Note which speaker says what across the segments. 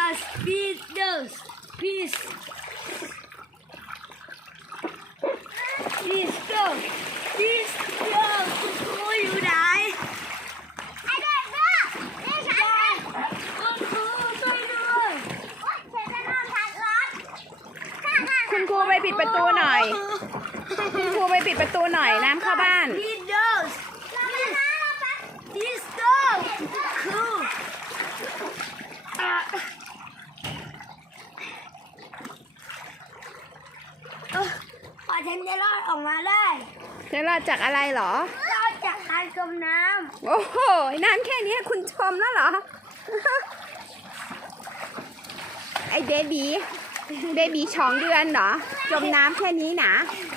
Speaker 1: Speeders please go คุณครูอยู่ไหนไอเด็กเด้อนี่ฉันคุณครูช่วยด้วยฉันจะนอนทัดรถ
Speaker 2: คุณครูไปปิดประตูหน่อยคุณครูไปปิดประตูหน่อยน้ำเข้าบ้าน
Speaker 1: Speeders please go ครูพอฉันจะรอดออกมาได้
Speaker 2: จะรอดจากอะไรเหรอ
Speaker 1: รอดจากการจมน้
Speaker 2: ำโอ้โหน้ำแค่นี้คุณชมแล้วเหรอ ไอเบบี2 เดือนเหรอจมน้ำแค่นี้นะ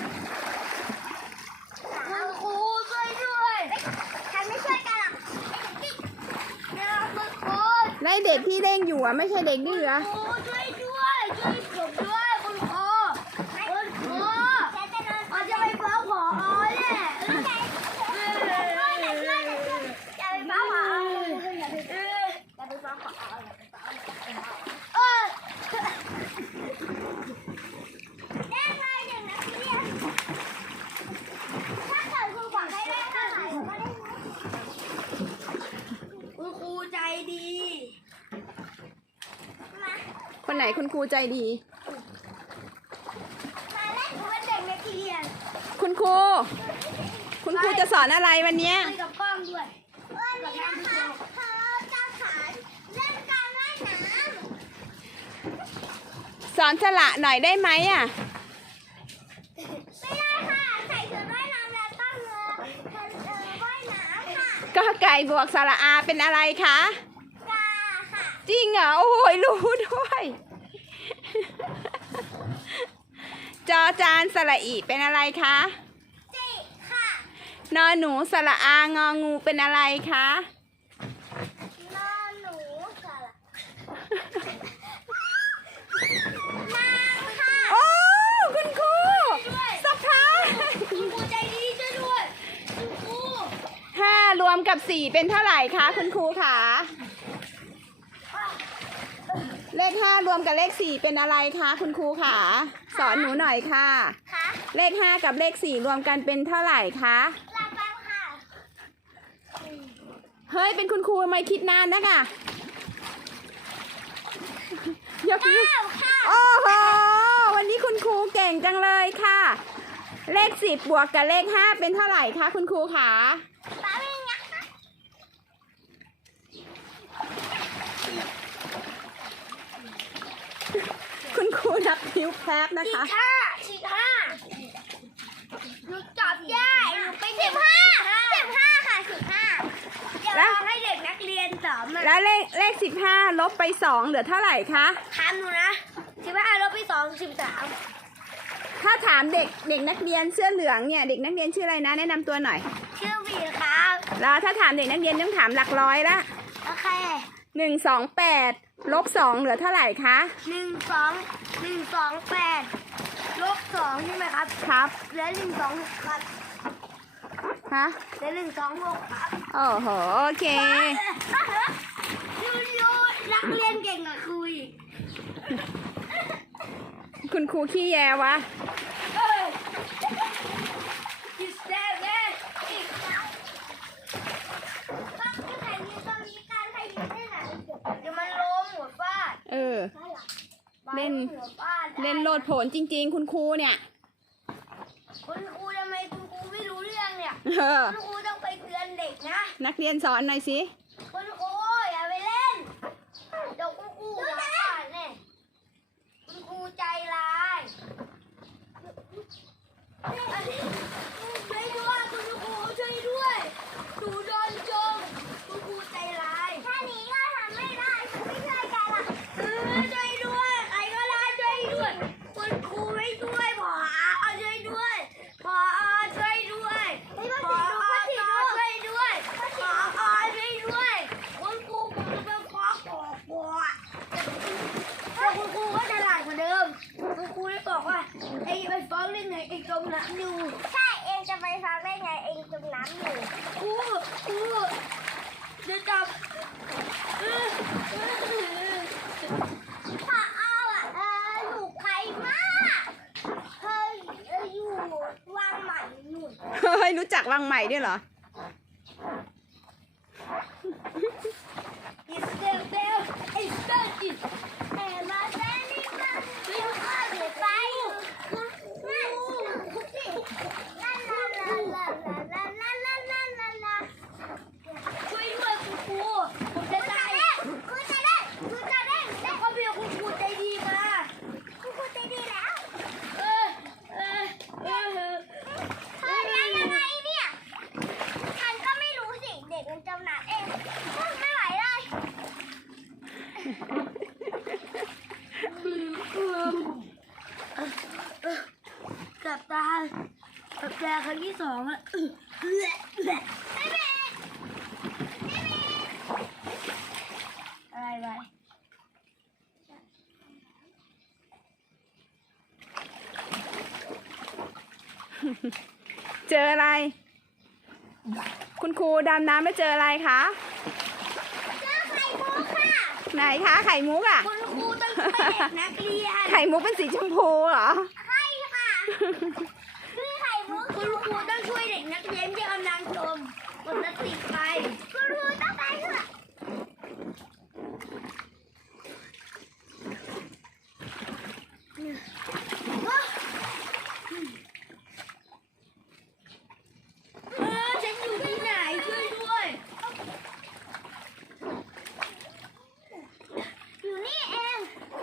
Speaker 1: คุณครูช่วยด้วยฉันไม่ช่วยกันหรอกเนี่ยคุณครู
Speaker 2: และเด็กที่เล่นอยู่อ่ะไม่ใช่เด็กดื้อ
Speaker 1: ครูช่วยด้วยช่วยผมด้วยคุณครูเราจะไปฟ้องผอเนี่ยจะไปฟ้องผอจะไปฟ้องผอได้เลย1 นาทีถ้าเกิดครูบอกให้ได้เท่าไหร่ก็ได้คุณครูใจดี
Speaker 2: คนไหนคุณครูใจดี
Speaker 1: มาเล่นเป็นเด็กนักเรียน
Speaker 2: คุณครูจะสอนอะไรวันนี้
Speaker 1: ไปกับกล้องด้วยวันนี้นะคะเขาจะสอนเล่นการว่ายน้
Speaker 2: ำสอนสละหน่อยได้ไหมอ่ะ
Speaker 1: ไม่ได้ค่ะใส่ชุดว่ายน้ำแล้วต้องว่ายน้ำค่ะ
Speaker 2: ก็ไก่บวกสระอาเป็นอะไรคะ
Speaker 1: กาค่ะ
Speaker 2: จริงเหรอโอ้ยรู้ด้วยจอจานสระอีเป็นอะไรคะ
Speaker 1: จิค่ะ
Speaker 2: นอหนูสระอางองูเป็นอะไรคะ
Speaker 1: นอหนูสระนางค่ะ
Speaker 2: โอ้คุณครูสะพาย
Speaker 1: คุณครูใจดีช่วยด้วยคุณครู
Speaker 2: 5 รวมกับ 4เป็นเท่าไหร่คะคุณครูคะเลข5รวมกับเลข4เป็นอะไรคะคุณครูคะสอนหนูหน่อยค่ะเลข5กับเลข4รวมกันเป็นเท่าไหร่คะ
Speaker 1: ลาบังค่ะ
Speaker 2: เฮ้ยเป็นคุณครูทำไมคิดนานนักอ่ะยกนิ้วโอ้โหวันนี้คุณครูเก่งจังเลยค่ะเลข10บวกกับเลข5เป็นเท่าไหร่คะคุณครูคะคุณครูนับนิ้วแป๊บนะคะ
Speaker 1: 15หนูจับได้หนูเป็น15ค่ะ15เดี๋ยวเราให้เด็กนักเรียนสอนมา
Speaker 2: แล้วเลข15ลบไป2เหลือเท่าไหร่คะ
Speaker 1: ถามหนูนะ15ลบไป2 13
Speaker 2: ถ้าถามเด็กนักเรียนเสื้อเหลืองเนี่ยเด็กนักเรียนชื่ออะไรนะแนะนำตัวหน่อย
Speaker 1: ชื่อวีครับ
Speaker 2: แล้วถ้าถามเด็กนักเรียนต้องถามหลักร้อยละ
Speaker 1: โอเค
Speaker 2: 128ลบ2เหลือเท่าไหร่คะ
Speaker 1: 128ลบ2ใช่ไหมครับ
Speaker 2: ครับ
Speaker 1: เหลือ126ครับ
Speaker 2: ฮะ
Speaker 1: เหลือ126ครับ
Speaker 2: โอ้โหโอเค
Speaker 1: ยูนักเรียนเก่งกว่าครูอีก
Speaker 2: คุณครูขี้แยวะเล่นโลดโผนจริงๆคุณครูเนี่ย
Speaker 1: คุณครูทำไมคุณครูไม่รู้เรื่องเนี่ยคุณครูต้องไปเตือนเด็กนะ
Speaker 2: นักเรียนสอนหน่อยสิ
Speaker 1: คุณครูอย่าไปเล่นเดี๋ยวคุณครูว่าเนี่ยคุณครูใจร้ายช่วยด้วยคุณครูช่วยด้วยหนูโดนโจมคุณครูใจร้ายแค่นี้ก็ทำไม่ได้ไม่ช่วยกันล่ะช่วยด้วยใครก็ได้ช่วยด้วยคุณครูไม่ช่วยผอช่วยด้วยผอช่วยด้วยผอช่วยด้วยผอช่วยด้วยคุณครูผมจะไปฟ้องผอแต่คุณครูก็ฉลาดกว่าเดิมคุณครูได้บอกว่าไอ้ไปฟ้องเล่นไงไอ้จมน้ำอยู่ใช่เองจะไปฟ้องได้ไงเองจมน้ำอยู่ครูจะจับพอเอาหนูใครมากเฮ้ยอยู่วางใหม่หนุ่น
Speaker 2: เฮ้ยรู้จักวังใหม่ด้วยเหรอ
Speaker 1: It's the bell, it's starting. And my daddy, we have the fire. La la la la la la la la la la. ช่วยด้วยคุณครูผมจะตายคุณจะได้แล้วก็มีคุณครูใจดีมาคุณครูใจดีแล้วเรียนยังไงเนี่ยฉันก็ไม่รู้สิเด็กมันจำหนักเองไม่ไหวเลยกับตาครั้งที่สองอะอะไร
Speaker 2: เจออะไร คุณครูดำน้ำไม่เจออะไรคะ
Speaker 1: เจอไข่มุกค่ะ
Speaker 2: ไหนคะไข่มุกอ่ะ
Speaker 1: คุณครูต้องช่วยเด็กนักเรียน
Speaker 2: ไข่มุกเป็นสีชมพูเหรอ
Speaker 1: ใช่ค่ะคือไข่มุกคุณครูต้องช่วยเด็กนักเรียนที่กำลังชมกดติดไปคุณครูต้องไปช่วยฉันอยู่ที่ไหนช่วยด้วยอยู่นี่เอง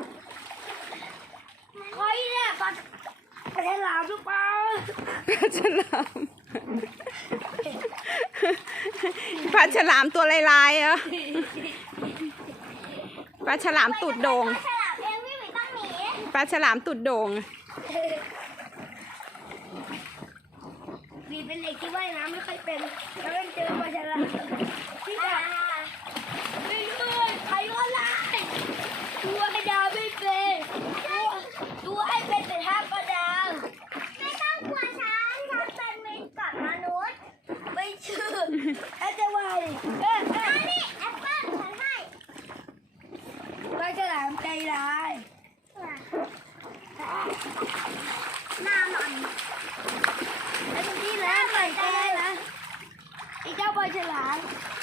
Speaker 1: ใครเนี่ยปลาฉลามหรือเปล่า
Speaker 2: ปลาฉลาม ปลาฉลามตัวลายๆเหรอ ปลาฉลามตูดโด่ง
Speaker 1: ปลาฉลามเองพี่ไม่ต้องหนี
Speaker 2: ปลาฉลามตูดโด่ง
Speaker 1: บีเป็นเด็กที่ว่ายน้ำไม่ค่อยเป็นแล้วมันเจอปลาฉลามที่แบบไม่เลยใครก็ไล่ตัวให้ดาวไม่เป็นตัวให้เป็นแต่ท่าก็ดาวไม่ต้องกลัวฉันเป็นมิตรกับมนุษย์ไม่เชื่อแล้วจะว่านี่แอปเปิ้ลฉันให้ปลาฉลามใจร้ายหน้ามันไอ้คนที่แล้วใส่แกนะไอ้เจ้าปลาฉลาม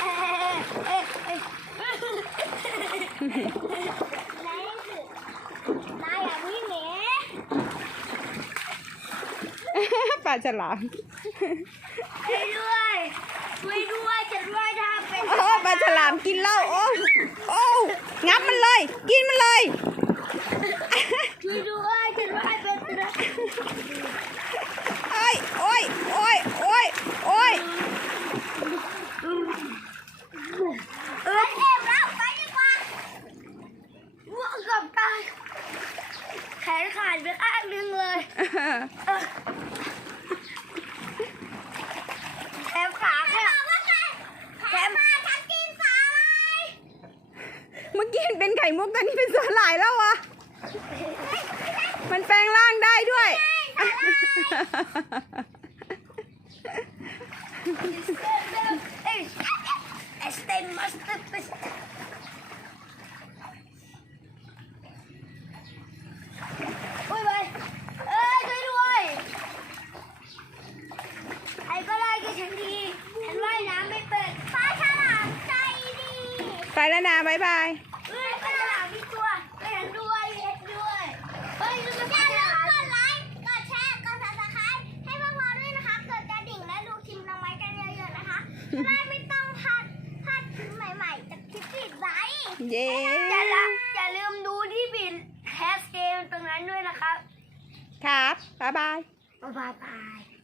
Speaker 1: นายคือนายอย่าวิ่งหนี
Speaker 2: ปลาฉลาม
Speaker 1: ช่วยด้วยจะด้วยถ้าเป็น
Speaker 2: โอ้ปลาฉลามกินเหล้าโอ้โอ้งับมันเลย กินมันเลย
Speaker 1: ช่วยด้วยจะด้วยเป็น
Speaker 2: โอ้ยโอ้ยโอ้ยโอ้ยโอ้ย
Speaker 1: เอ็มแล้วไปดีกว่าวัวกับตายแขนขาดไปข้างนึงเลยแขนขาแขนขาฉันกินสาลาย
Speaker 2: เมื่อกี้เป็นไข่มุกตอนนี้เป็นสาหร่ายแล้ววะ มันแปลงร่างได้ด้วย
Speaker 1: Este master pues โอ้ยไปช่วยด้วยใครก็ได้ก็ฉันดีฉันว่ายน้ำไม่เป็นปลาฉลามใจดี
Speaker 2: ไปแล้วนะบ๊ายบาย
Speaker 1: ปลาฉลามมีตัวไปฉันด้วยเฮ้ยอย่าลืมกดไลค์กดแชร์กด Subscribe ให้พวกเราด้วยนะคะกดกระดิ่งและดูคลิปน้องไม้กันเยอะๆนะคะจะได้ไม่ต้องพลาดคลิปใหม่ๆจากคลิปติดไว้
Speaker 2: เย้
Speaker 1: อย่าลืมดูที่บินแฮชเกมตรงนั้นด้วยนะครับ
Speaker 2: ครับบ๊ายบาย
Speaker 1: บ๊ายบาย